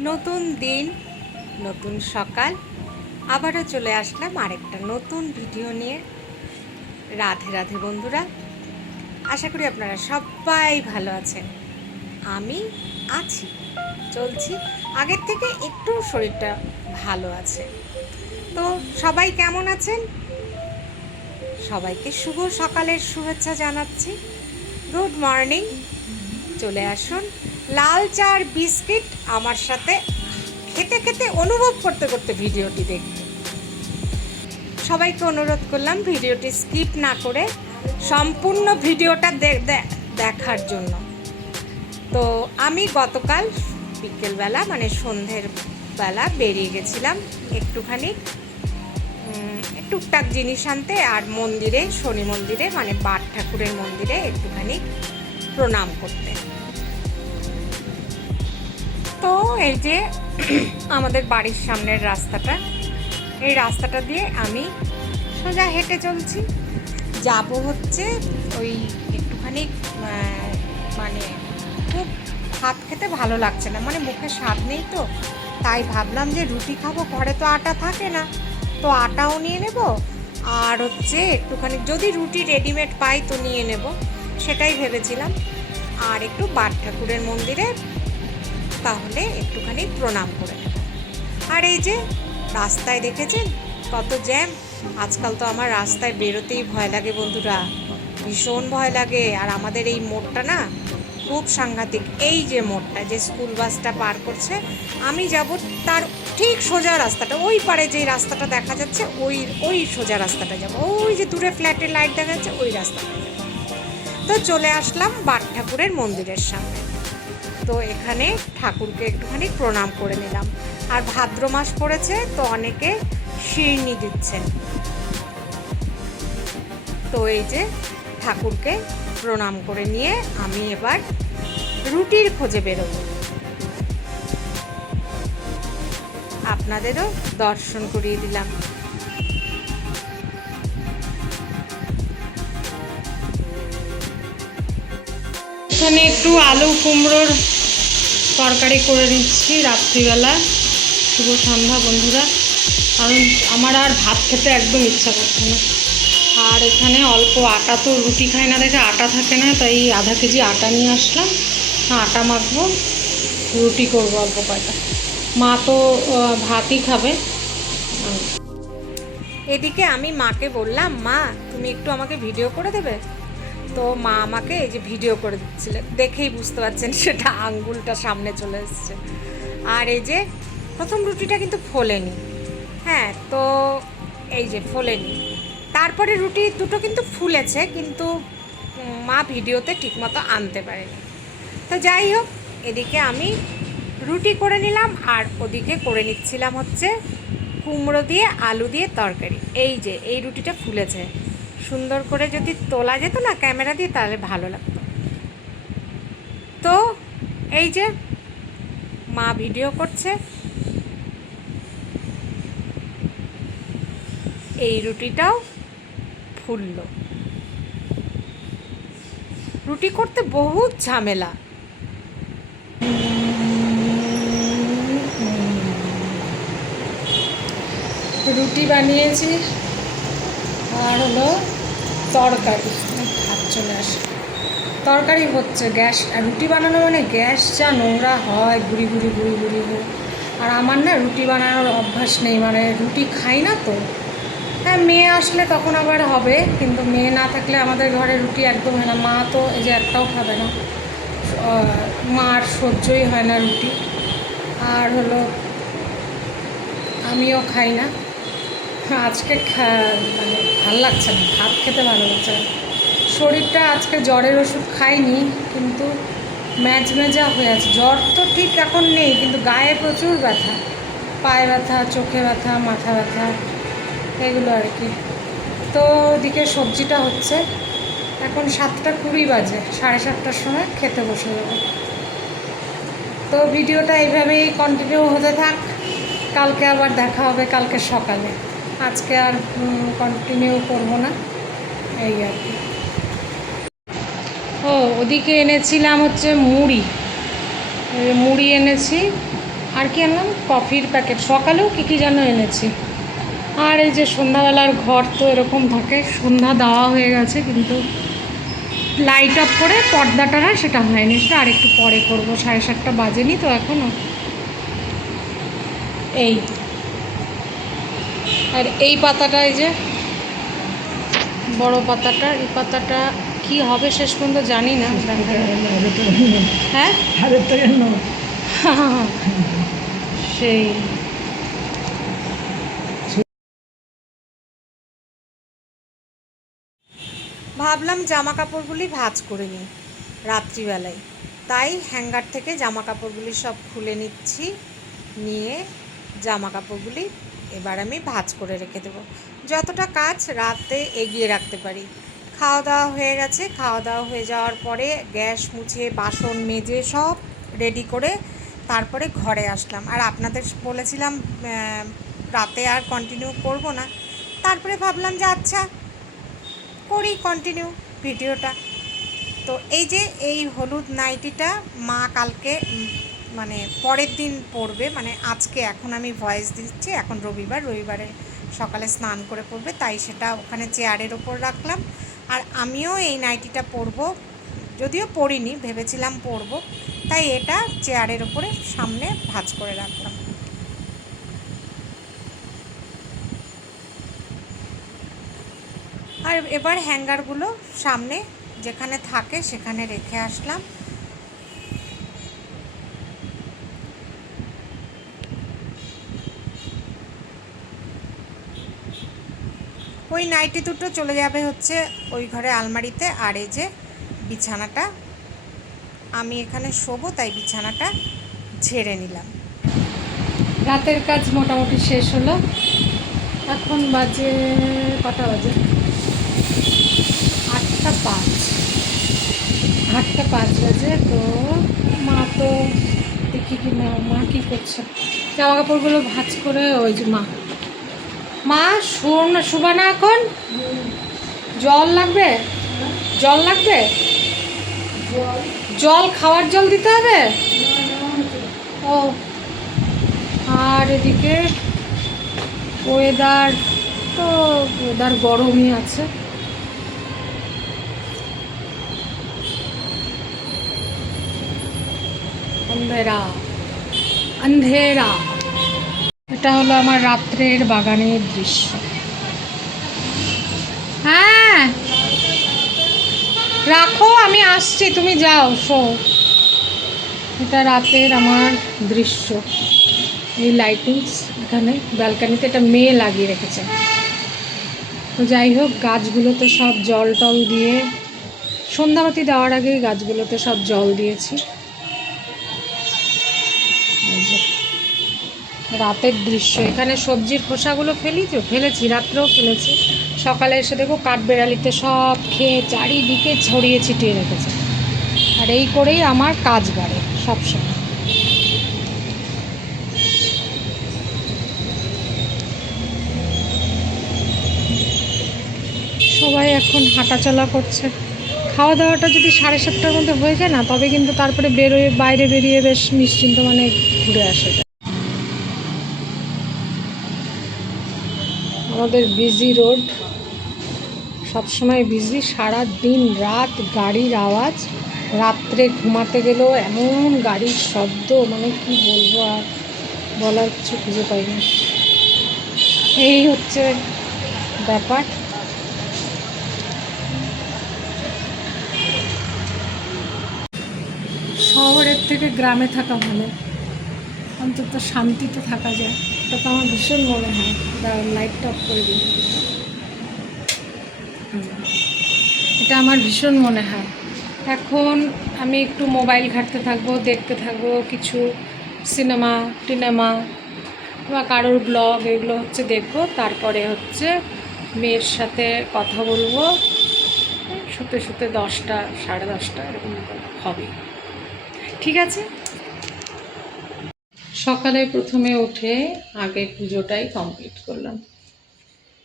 নতুন দিন, নতুন সকাল। আবারও চলে আসলাম আরেকটা নতুন ভিডিও নিয়ে। রাধে রাধে বন্ধুরা, আশা করি আপনারা সবাই ভালো আছেন। আমি আছি, চলছি। আগের থেকে একটু শরীরটা ভালো আছে। তো সবাই কেমন আছেন? সবাইকে শুভ সকালের শুভেচ্ছা জানাচ্ছি। গুড মর্নিং, চলে আসুন লাল চার বিস্কিট আমার সাথে খেতে খেতে অনুভব করতে করতে ভিডিওটি দেখতে সবাইকে অনুরোধ করলাম ভিডিওটি স্কিপ না করে সম্পূর্ণ ভিডিওটা দেখার জন্য। তো আমি গতকাল বিকেলবেলা মানে সন্ধ্যের বেলা বেরিয়ে গেছিলাম একটুখানি টুকটাক জিনিস আনতে আর মন্দিরে, শনি মন্দিরে মানে বাট ঠাকুরের মন্দিরে একটুখানি প্রণাম করতে। তো এই যে আমাদের বাড়ির সামনের রাস্তাটা, এই রাস্তাটা দিয়ে আমি সোজা হেঁটে চলছি। যাব হচ্ছে ওই একটুখানি মানে খুব ভাত খেতে ভালো লাগছে না। মানে মুখে স্বাদ নেই তো, তাই ভাবলাম যে রুটি খাব, ঘরে তো আটা থাকে না। তো আটাও নিয়ে নেব, আর হচ্ছে একটুখানি যদি রুটি রেডিমেড পাই তো নিয়ে নেব, সেটাই ভেবেছিলাম। আর একটু বাট ঠাকুরের মন্দিরে তাহলে একটুখানি প্রণাম করে আর এই যে রাস্তায় দেখেছেন? কত জ্যাম। আজকাল তো আমার রাস্তায় বেরোতেই ভয় লাগে বন্ধুরা। ভীষণ ভয় লাগে। আর আমাদের এই মোড়টা না খুব সাংঘাতিক। এই যে মোড়টা, যে স্কুল বাসটা পার করছে, আমি যাব তার ঠিক সোজা রাস্তাটা। ওই পারে যে রাস্তাটা দেখা যাচ্ছে, ওই ওই সোজা রাস্তাটা যাব। ওই যে দূরে ফ্ল্যাটের লাইট দেখা যাচ্ছে, ওই রাস্তাটা যাব। তো চলে আসলাম বাট ঠাকুরের মন্দিরের সামনে। তো এখানে ঠাকুরকে একটুখানি প্রণাম করে নিলাম। আর ভাদ্র মাস পড়েছে, তো অনেকে শিরনি দিচ্ছেন। তো এই যে ঠাকুরকে প্রণাম করে নিয়ে আমি এবার রুটির খোঁজে বেরোবো। আপনাদেরও দর্শন করিয়ে দিলাম। এখানে একটু আলু কুমড়োর তরকারি করে নিচ্ছি রাত্রিবেলা। শুভ সন্ধ্যা বন্ধুরা। কারণ আমার আর ভাত খেতে একদম ইচ্ছা করছে না। আর এখানে অল্প আটা তো রুটি খাই না দেখে আটা থাকে না, তাই আধা কেজি আটা নিয়ে আসলাম। আটা মাখবো, রুটি করব অল্প কয়টা। মা তো ভাতই খাবে। এদিকে আমি মাকে বললাম, মা, তুমি একটু আমাকে ভিডিও করে দেবে? তো মা আমাকে এই যে ভিডিও করে দিচ্ছিলেন দেখেই বুঝতে পারছেন সেটা আঙ্গুলটা সামনে চলে এসছে। আর এই যে প্রথম রুটিটা কিন্তু ফোলেনি। হ্যাঁ তো এই যে ফোলেনি। তারপরে রুটি দুটো কিন্তু ফুলেছে, কিন্তু মা ভিডিওতে ঠিকমতো আনতে পারেনি। তো যাই হোক, এদিকে আমি রুটি করে নিলাম আর ওদিকে করে নিচ্ছিলাম হচ্ছে কুমড়ো দিয়ে, আলু দিয়ে তরকারি। এই যে, এই রুটিটা ফুলেছে। সুন্দর করে যদি তোলা যেত না ক্যামেরা দিয়ে, তাহলে ভালো লাগতো। তো এই যে মা ভিডিও করছে। এই রুটিটাও ফুললো। রুটি করতে বহুত ঝামেলা। রুটি বানিয়েছি। আর হলো তরকারি। ভাত চলে আসে। তরকারি হচ্ছে গ্যাস, আর রুটি বানানো মানে গ্যাস যা নোংরা হয়, গুড়ি গুড়ি গুড়ি গুড়ি হয়ে। আর আমার না রুটি বানানোর অভ্যাস নেই মানে রুটি খাই না তো। হ্যাঁ মেয়ে আসলে তখন আবার হবে, কিন্তু মেয়ে না থাকলে আমাদের ঘরে রুটি একদম হয় না। মা তো এই যে একটাও খাবে না। মার সহ্যই হয় না রুটি। আর হলো, আমিও খাই না। আজকে মানে ভালো লাগছে না, ভাত খেতে ভালো লাগছে না। শরীরটা আজকে জ্বরের ওষুধ খাইনি, কিন্তু ম্যাজ ম্যাজা হয়ে আছে। জ্বর তো ঠিক এখন নেই, কিন্তু গায়ে প্রচুর ব্যথা। পায়ে ব্যথা, চোখে ব্যথা, মাথা ব্যথা, এগুলো আর কি। তো ওদিকে সবজিটা হচ্ছে। এখন সাতটা কুড়ি বাজে, সাড়ে সাতটার সময় খেতে বসে যাব। তো ভিডিওটা এইভাবেই কন্টিনিউ হতে থাক। কালকে আবার দেখা হবে, কালকে সকালে। আজকে আর কন্টিনিউ করব না। এই আর কি। ও, ওদিকে এনেছিলাম হচ্ছে মুড়ি। মুড়ি এনেছি। আর কি আনলাম? কফির প্যাকেট সকালেও কী কী যেন এনেছি। আর এই যে সন্ধ্যাবেলার ঘর তো এরকম থাকে, সন্ধ্যা দেওয়া হয়ে গেছে, কিন্তু লাইট অফ করে পর্দাটা না সেটা হয়নি। সেটা আর একটু পরে করব। সাড়ে সাতটা বাজেনি তো এখনও এই। আর এই পাতাটা এই যে বড় পাতাটা, এই পাতাটা কি হবে শেষ পর্যন্ত জানি না। হ্যাঁ? সেই। ভাবলাম জামা কাপড়গুলি ভাজ করে নিই রাত্রিবেলায়। তাই হ্যাঙ্গার থেকে জামা কাপড়গুলি সব খুলে নিচ্ছি, নিয়ে জামা কাপড়গুলি এবার আমি ভাজ করে রেখে দেবো। যতটা কাজ রাতে এগিয়ে রাখতে পারি। খাওয়া দাওয়া হয়ে গেছে। খাওয়া দাওয়া হয়ে যাওয়ার পরে গ্যাস মুছিয়ে বাসন মেজে সব রেডি করে তারপরে ঘরে আসলাম। আর আপনাদের বলেছিলাম রাতে আর কন্টিনিউ করব না। তারপরে ভাবলাম যে আচ্ছা করি কন্টিনিউ ভিডিওটা। তো এই যে এই হলুদ নাইটিটা মা কালকে মানে পরের দিন পড়বে মানে আজকে এখন আমি ভয়েস দিচ্ছি, এখন রবিবার, রবিবারে সকালে স্নান করে পড়বে, তাই সেটা ওখানে চেয়ারের ওপর রাখলাম। আর আমিও এই নাইটিটা পরবো যদিও পরিনি ভেবেছিলাম পরব তাই এটা চেয়ারের ওপরে সামনে ভাঁজ করে রাখলাম। আর এবার হ্যাঙ্গারগুলো সামনে যেখানে থাকে সেখানে রেখে আসলাম। ওই নাইটি দুটো চলে যাবে হচ্ছে ওই ঘরে আলমারিতে আর এই যে বিছানাটা। আমি এখানে শোবো, তাই বিছানাটা ঝেড়ে নিলাম। রাতের কাজ মোটামুটি শেষ হলো। এখন বাজে কটা বাজে? আটটা পাঁচ। আটটা পাঁচ বাজে, তো মা তো দেখি কি না, মা কী করছে? জামা কাপড়গুলো ভাঁজ করে ওই যে মা মা শুবা না এখন? জল লাগবে? জল লাগবে? জল খাওয়ার জল দিতে হবে? ও, আর এদিকে ওয়েদার তো ওয়েদার গরমই আছে। অন্ধেরা অন্ধেরা। এটা হলো আমার রাত্রের বাগানের দৃশ্য। হ্যাঁ। রাখো, আমি আসছি, তুমি যাও, শো। এটা রাতের আমার দৃশ্য। এই লাইটিংস এখানে ব্যালকানিতে এটা মেয়ে লাগিয়ে রেখেছে। তো যাই হোক, গাছগুলোতে সব জল টল দিয়ে, সন্ধ্যাবাতি দেওয়ার আগে গাছগুলোতে সব জল দিয়েছি এই যে রাতের দৃশ্য। এখানে সবজির খোসাগুলো ফেলি তো, ফেলেছি, রাত্রেও ফেলেছি। সকালে এসে দেখো কাঠবেড়ালিতে সব খেয়ে চারিদিকে ছড়িয়ে ছিটিয়ে রেখেছে। আর এই করেই আমার কাজ বাড়ে সবসময়। সবাই এখন হাঁটাচলা করছে। খাওয়া দাওয়াটা যদি সাড়ে সাতটার মধ্যে হয়ে যায় না, তবে কিন্তু তারপরে বেরোয়, বাইরে বেরিয়ে বেশ নিশ্চিন্ত মানে ঘুরে আসে। আমাদের বিজি রোড সবসময় বিজি সারা দিন রাত গাড়ির আওয়াজ। রাত্রে ঘুমাতে গেলেও এমন গাড়ির শব্দ মানে কি বলব আর বলার কিছু খুঁজে পাই না এই হচ্ছে ব্যাপার। শহরের থেকে গ্রামে থাকা ভালো। অন্তত শান্তিতে থাকা যায়। এটা তো আমার ভীষণ মনে হয়। দাঁড়ান লাইটটা অফ করে দিই এটা আমার ভীষণ মনে হয়। এখন আমি একটু মোবাইল ঘাঁটতে থাকব, দেখতে থাকব কিছু সিনেমা টিনেমা বা কারোর ব্লগ এগুলো হচ্ছে দেখব। তারপরে হচ্ছে মেয়ের সাথে কথা বলব। শুতে শুতে দশটা, সাড়ে দশটা এরকম হবে। ঠিক আছে? সকালে প্রথমে উঠে আগে পুজোটাই কমপ্লিট করলাম।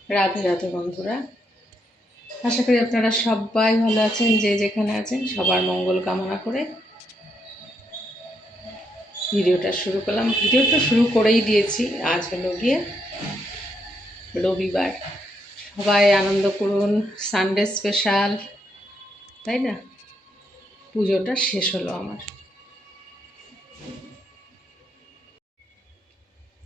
রাধে রাধে বন্ধুরা। আশা করি আপনারা সবাই ভালো আছেন, যে যেখানে আছেন, সবার মঙ্গল কামনা করে ভিডিওটা শুরু করলাম। ভিডিওটা শুরু করেই দিয়েছি, আজ হলো গিয়ে রবিবার। সবাই আনন্দ করুন সানডে স্পেশাল তাই না? পুজোটা শেষ হলো আমার।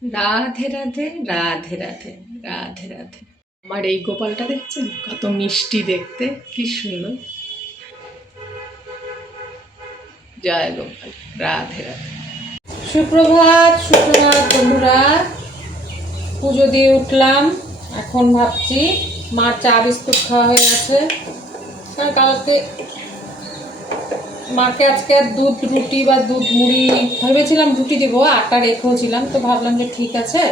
রাধে রাধে রাধে রাধে রাধে রাধে। আমার এই গোপালটা দেখছেন? কত মিষ্টি দেখতে, কি সুন্দর। জয় গোপাল, রাধে রাধে। সুপ্রভাত সুপ্রভাত বন্ধুরা। পুজো দিয়ে উঠলাম। এখন ভাবছি মার চা বিস্কুট খাওয়া হয়ে গেছে। কালকে মাকে আজকে আর দুধ, রুটি বা দুধ মুড়ি, ভেবেছিলাম রুটি দেবো, আটা রেখেও ছিলাম তো ভাবলাম যে ঠিক আছে,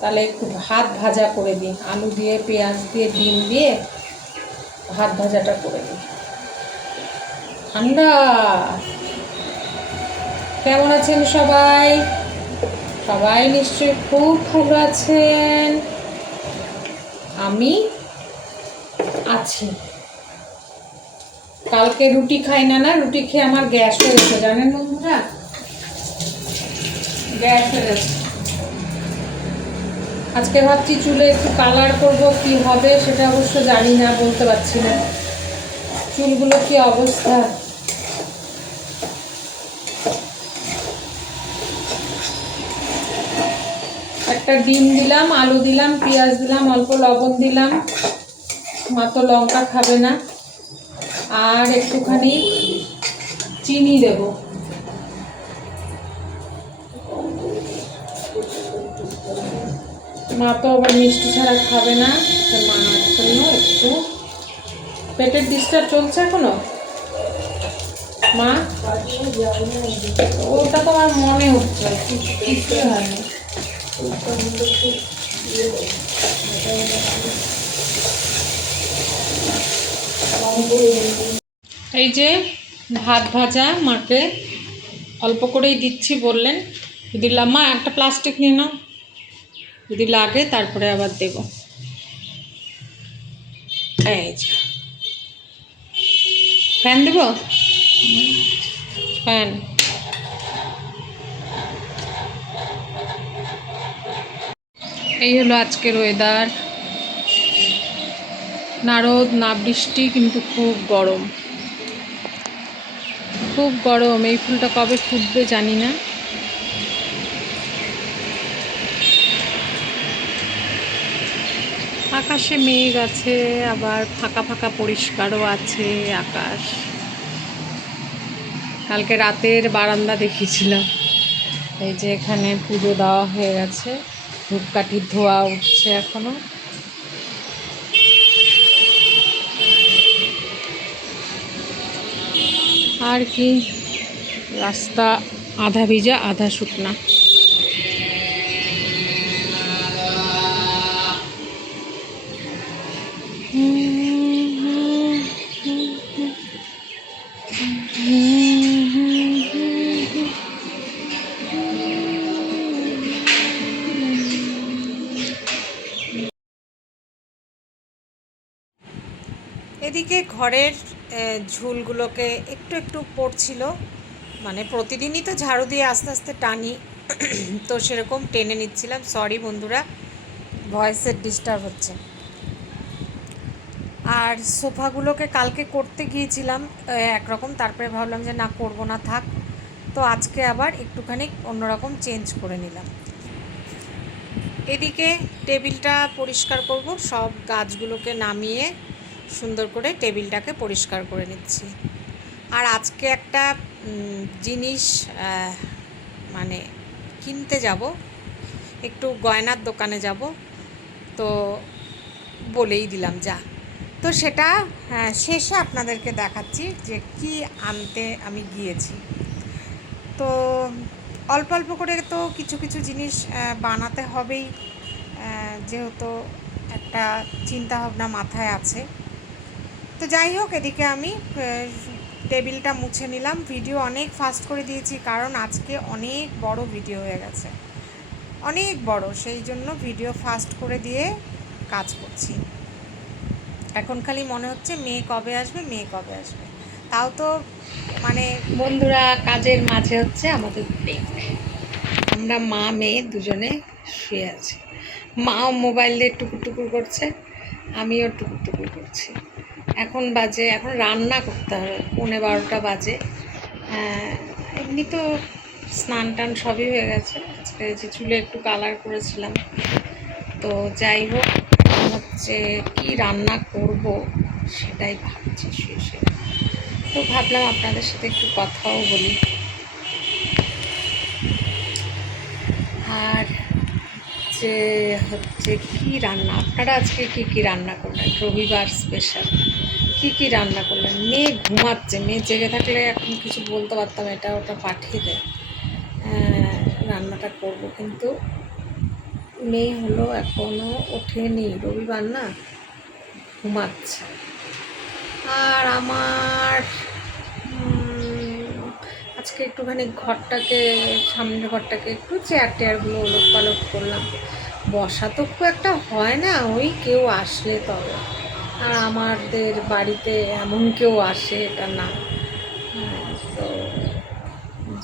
তাহলে একটু ভাত ভাজা করে দিই। আলু দিয়ে, পেঁয়াজ দিয়ে, ডিম দিয়ে ভাত ভাজাটা করে দিই। ঠান্ডা! কেমন আছেন সবাই? সবাই নিশ্চয়ই খুব ভালো আছেন। আমি আছি। কালকে রুটি খাই না না, রুটি খেয়ে আমার গ্যাস হয়েছে জানেন বন্ধুরা? গ্যাস হয়েছে আজকে ভাবছি চুলে একটু কালার করব, কি হবে সেটা অবশ্য জানি না, বলতে পারছি না। চুলগুলো কি অবস্থা? একটা ডিম দিলাম, আলু দিলাম, পেঁয়াজ দিলাম, অল্প লবণ দিলাম। মা তো লঙ্কা খাবে না। আর একটুখানি চিনি দেব। মা তো আবার মিষ্টি ছাড়া খাবে না মার জন্য একটু পেটের ডিস্টার্ব চলছে এখনও? মা? ওটা তো আমার মনে হচ্ছে, কিছুই হয়নি। এই যে ভাত ভাজা মাকে অল্প করেই দিচ্ছি বললেন। যদি মা, একটা প্লাস্টিক নিয়ে নাও। যদি লাগে তারপরে আবার দেব। এই যে। ফ্যান দেব? ফ্যান। এই হলো আজকের ওয়েদার না রোদ না বৃষ্টি কিন্তু খুব গরম। খুব গরম। এই ফুলটা কবে ফুটবে জানি না। আকাশে মেঘ আছে, আবার ফাঁকা ফাঁকা পরিষ্কারও আছে আকাশ। কালকে রাতের বারান্দা দেখিয়েছিলাম। এই যে এখানে পুজো দেওয়া হয়ে গেছে। ধূপকাঠির ধোয়া উঠছে এখনও। আর কি? রাস্তা আধা ভিজা আধা শুকনা। এদিকে ঘরের ঝুলগুলোকে একটু একটু পড়ছিল। মানে প্রতিদিনই তো ঝাড়ু দিয়ে আস্তে আস্তে টানি। তো সেরকম টেনে নিচ্ছিলাম। সরি বন্ধুরা ভয়েসের ডিস্টার্ব হচ্ছে। আর সোফাগুলোকে কালকে করতে গিয়েছিলাম একরকম। তারপরে ভাবলাম যে না, করব না, থাক। তো আজকে আবার একটুখানি অন্যরকম চেঞ্জ করে নিলাম। এদিকে টেবিলটা পরিষ্কার করব। সব গাছগুলোকে নামিয়ে সুন্দর করে টেবিলটাকে পরিষ্কার করে নিচ্ছি। আর আজকে একটা জিনিস মানে কিনতে যাব একটু গয়নার দোকানে যাব তো বলেই দিলাম যা। তো সেটা হ্যাঁ, শেষে আপনাদেরকে দেখাচ্ছি যে কি আনতে আমি গিয়েছি। তো অল্প অল্প করে তো কিছু কিছু জিনিস বানাতে হবেই যেহেতু একটা চিন্তা ভাবনা মাথায় আছে। তো যাই হোক, এদিকে আমি টেবিলটা মুছে নিলাম। ভিডিও অনেক ফাস্ট করে দিয়েছি, কারণ আজকে অনেক বড় ভিডিও হয়ে গেছে। অনেক বড়, সেই জন্য ভিডিও ফাস্ট করে দিয়ে কাজ করছি। এখন খালি মনে হচ্ছে মেয়ে কবে আসবে, মেয়ে কবে আসবে। তাও তো মানে বন্ধুরা, কাজের মাঝে হচ্ছে আমাদের আমরা মা, মেয়ে দুজনে শুয়ে আছি। মাও মোবাইল দিয়ে টুকুর টুকুর করছে, আমিও টুকুর টুকুর করছি। এখন বাজে, এখন রান্না করতে হবে, পৌনে বারোটা বাজে। এমনি তো স্নান টান সবই হয়ে গেছে। আজকে যে চুলে একটু কালার করেছিলাম। তো যাই হোক হচ্ছে কি রান্না করব সেটাই ভাবছি শুয়ে তো ভাবলাম আপনাদের সাথে একটু কথাও বলি। আর যে হচ্ছে কি রান্না, আপনারা আজকে কি কি রান্না করলেন? রবিবার স্পেশাল কি কি রান্না করলেন? মেয়ে ঘুমাচ্ছে মেয়ে জেগে থাকলে এখন কিছু বলতে পারতাম এটা ওটা পাঠিয়ে দেয় আহ, রান্নাটা করব কিন্তু মেয়ে হলো এখনও ওঠেনি রবিবার না ঘুমাচ্ছে। আর আমার আজকে একটুখানি ঘরটাকে সামনের ঘরটাকে একটু চেয়ার টেয়ারগুলো ওলট পালট করলাম। বসা তো খুব একটা হয় না ওই কেউ আসলে তবে। আমাদের বাড়িতে এমন কেউ আসে এটা না। হ্যাঁ, তো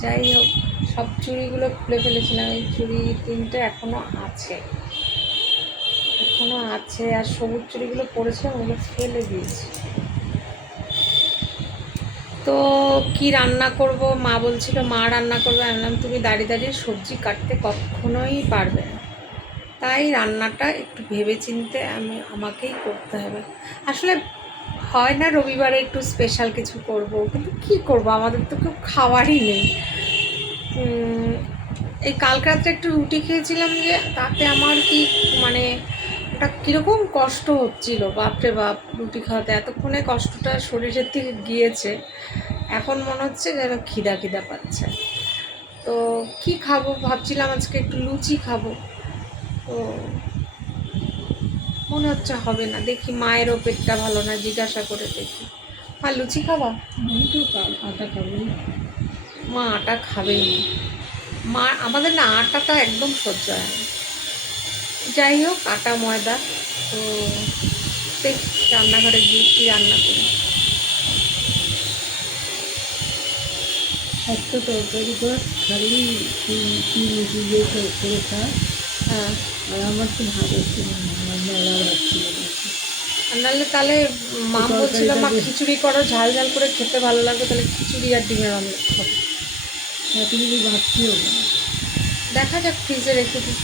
যাই হোক সব চুড়িগুলো খুলে ফেলেছিলাম। এই চুড়ি তিনটে এখনও আছে। এখনও আছে আর সবুজ চুড়িগুলো পড়েছিলাম ওগুলো ফেলে দিয়েছি। তো কি রান্না করব? মা বলছিল মা রান্না করবে। আমি তুমি দাঁড়িয়ে দাঁড়িয়ে সবজি কাটতে কখনোই পারবে না। তাই রান্নাটা একটু ভেবে চিনতে আমি আমাকেই করতে হবে। আসলে হয় না রবিবারে একটু স্পেশাল কিছু করব, কিন্তু কি করব? আমাদের তো কেউ খাওয়ারই নেই। এই কালকে রাত্রে একটু রুটি খেয়েছিলাম যে, তাতে আমার কি মানে ওটা কীরকম কষ্ট হচ্ছিল? বাপরে বাপ, রুটি খাওয়াতে এতক্ষণে কষ্টটা শরীরের থেকে গিয়েছে। এখন মনে হচ্ছে যেন খিদা খিদা পাচ্ছে। তো কি খাব? ভাবছিলাম আজকে একটু লুচি খাব। তো মনে হচ্ছে হবে না। দেখি মায়েরও পেটটা ভালো না, জিজ্ঞাসা করে দেখি। মা, লুচি খাবা? আটা খাব মা আটা খাবে মা, আমাদের না আটাটা একদম সহ্য হয় যাই হোক, আটা, ময়দা, তো দেখি, রান্নাঘরে গিয়ে কী রান্না করি। একটা তরকারি কর, খালি দিয়ে করে- করে। খা হ্যাঁ। আর আমার তো মেলা ভাত আর নাহলে তাহলে মা বলছিল মা খিচুড়ি করো ঝাল ঝাল করে খেতে ভালো লাগবে তাহলে খিচুড়ি আর ডিমের অমলেট খাব। ভাত ছিল না। দেখা যাক ফ্রিজে রেখে দিই।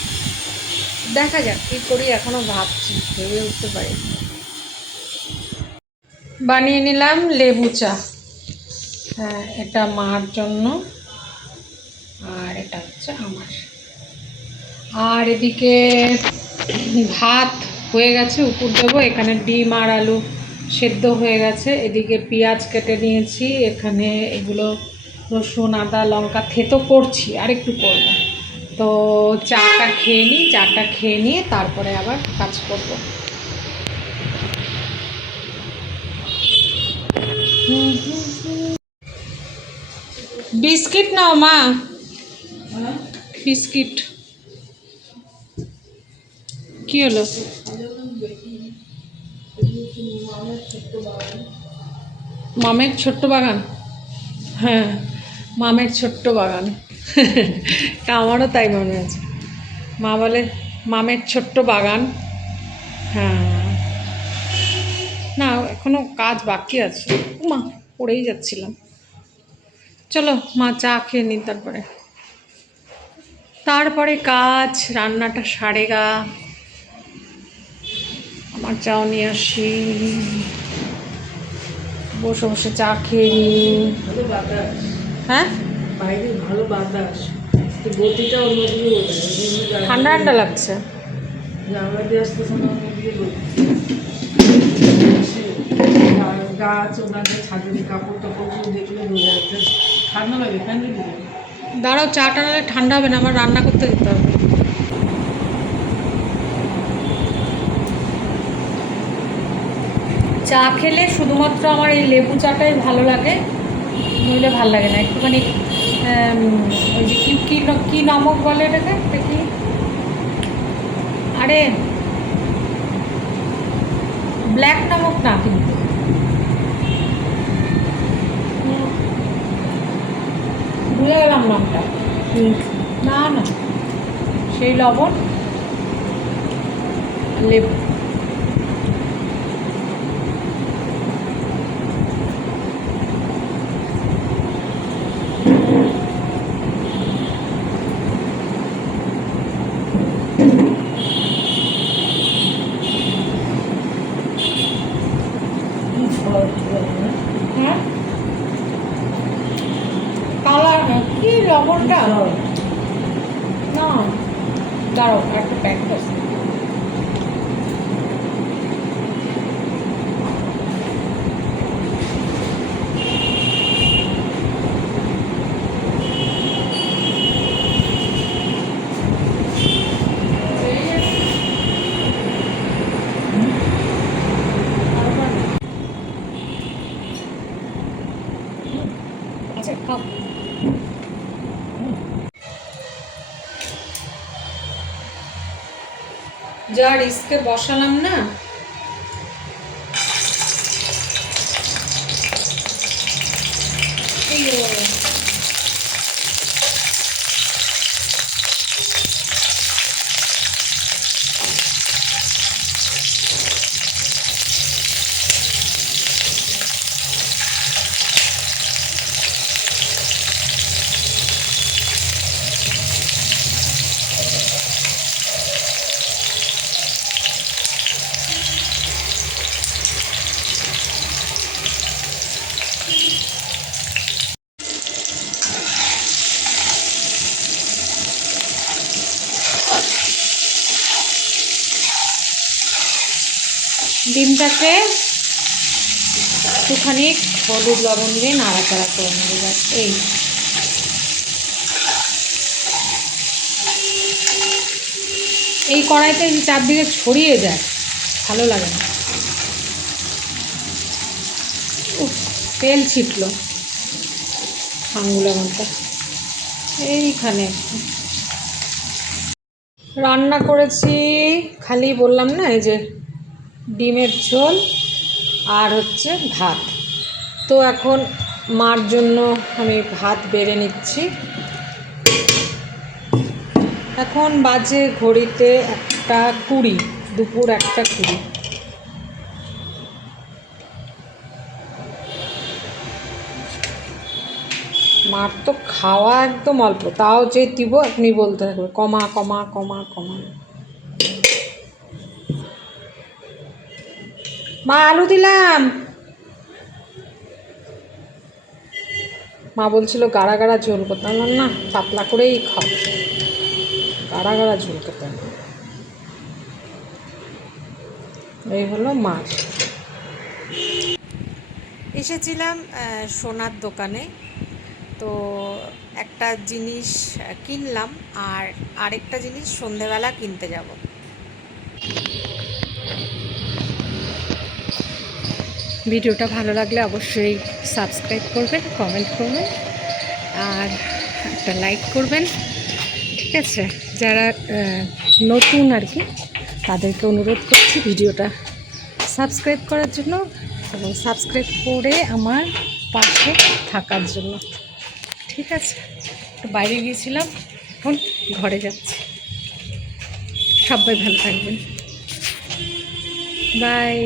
দেখা যাক কী করি এখনও ভাবছি ভেবে উঠতে পারি বানিয়ে নিলাম লেবু চা। হ্যাঁ এটা মার জন্য আর এটা হচ্ছে আমার। আর এদিকে ভাত হয়ে গেছে উপর দেবো। এখানে ডিম আর আলু সেদ্ধ হয়ে গেছে। এদিকে পেঁয়াজ কেটে নিয়েছি এখানে এগুলো রসুন আদা লঙ্কা থেতো করছি আর একটু করব। তো চাটা খেয়ে নিই চাটা খেয়ে নিয়ে তারপরে আবার কাজ করব। বিস্কিট নাও মা। বিস্কিট। কি হলো? মামের ছোট্ট বাগান। হ্যাঁ মামের ছোট্ট বাগান। আমারও তাই মনে আছে। মা বলে, মামের ছোট্ট বাগান। হ্যাঁ। না, এখনও কাজ বাকি আছে। মা, পড়েই যাচ্ছিলাম। চলো, মা চা খেয়ে নিন তারপরে। তারপরে কাজ, রান্নাটা সারে গা। আমার চাও নিয়ে আসি। বসে বসে চা খেয়ে নিই হ্যাঁ? বাইরে ভালো বাতাস। তো গতিটা অন্যদিকে বলে ঠান্ডা ঠান্ডা লাগছে। গাছ ওনাকে কাপড় টাপড় দেখলে বোঝা যাচ্ছে। ঠান্ডা লাগে ফ্যান দিকে দাঁড়াও চাটা নাহলে ঠান্ডা হবে না আমার রান্না করতে দিতে হবে। চা খেলে শুধুমাত্র আমার এই লেবু চাটাই ভালো লাগে, নইলে ভালো লাগে না। একটুখানি ওই যে কি কি কি নমক বলে এটাকে? এটা কি? আরে, ব্ল্যাক নামক না কিন্তু। ভুলে গেলাম নামটা। না না। সেই লবণ, লেবু কি ফল ছিল না? হ্যাঁ কালার কি লবণটা ফল। না দাঁড়াও একটা প্যাক আছে আচ্ছা যা রিস্কে বসালাম না ডিমটাকে একটুখানি হলুদ লবণ দিয়ে নাড়াচাড়া করে নেবে এই। এই কড়াইতে চারদিকে ছড়িয়ে যায়, ভালো লাগে না। তেল ছিটলো আঙুলের মধ্যে। এইখানে রান্না করেছি, খালি বললাম না, এই যে ডিমের ঝোল আর হচ্ছে ভাত। তো এখন মার জন্য আমি ভাত বেড়ে নিচ্ছি। এখন বাজে ঘড়িতে একটা কুড়ি, দুপুর একটা কুড়ি। মার তো খাওয়া একদম অল্প, তাও যে দিব, আপনি বলতে থাকবে কমা কমা কমা কমা। মা, আলু দিলাম। মা বলছিল, গাড়া গাড়া ঝোল করতে আমি না, পাতলা করেই খাও। গাড়া গাড়া ঝোল করতে হবে। না। এই হলো মাছ এসেছিলাম সোনার দোকানে। তো একটা জিনিস কিনলাম, আর আরেকটা জিনিস সন্ধেবেলা কিনতে যাব। ভিডিওটা ভালো লাগলে অবশ্যই সাবস্ক্রাইব করবেন, কমেন্ট করবেন আর একটা লাইক করবেন, ঠিক আছে? যারা নতুন আর কি, তাদেরকে অনুরোধ করছি ভিডিওটা সাবস্ক্রাইব করার জন্য এবং সাবস্ক্রাইব করে আমার পাশে থাকার জন্য, ঠিক আছে? একটু বাইরে গিয়েছিলাম, এখন ঘরে যাচ্ছি। সবাই ভালো থাকবেন। বাই।